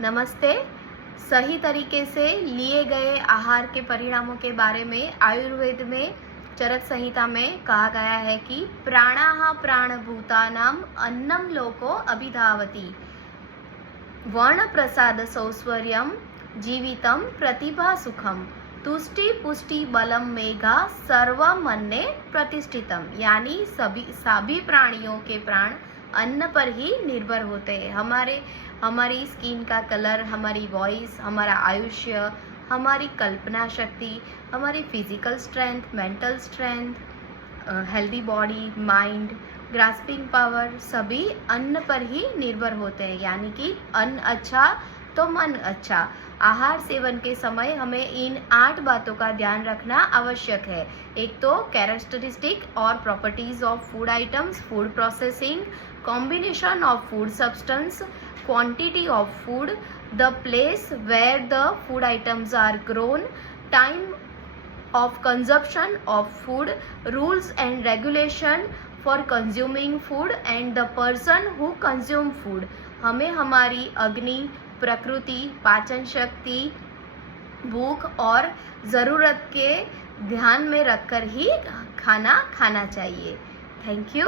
नमस्ते। सही तरीके से लिए गए आहार के परिणामों के बारे में आयुर्वेद में चरक संहिता में कहा गया है कि प्राणाः प्राणभूतानां अन्नं लोको अभिधावति, वर्ण प्रसाद सौश्वर्यम जीवितम प्रतिभा सुखम, तुष्टि पुष्टि बलम मेघा सर्वमन्ने प्रतिष्ठितम। यानी सभी प्राणियों के प्राण अन्न पर ही निर्भर होते हैं। हमारी स्किन का कलर, हमारी वॉइस, हमारा आयुष्य, हमारी कल्पना शक्ति, हमारी physical strength, mental strength, healthy body, mind, grasping power सभी अन्न पर ही निर्भर होते हैं। यानी कि अन्न अच्छा तो मन अच्छा। आहार सेवन के समय हमें इन 8 बातों का ध्यान रखना आवश्यक है। एक तो कैरेक्टरिस्टिक और properties of food items, food processing, combination of food substance, quantity of food, the place where the food items are grown, time of consumption of food, rules and regulation for consuming food and the person who consume food। हमें हमारी अग्नि, प्रकृति, पाचन शक्ति, भूख और ज़रूरत के ध्यान में रखकर ही खाना खाना चाहिए। Thank you.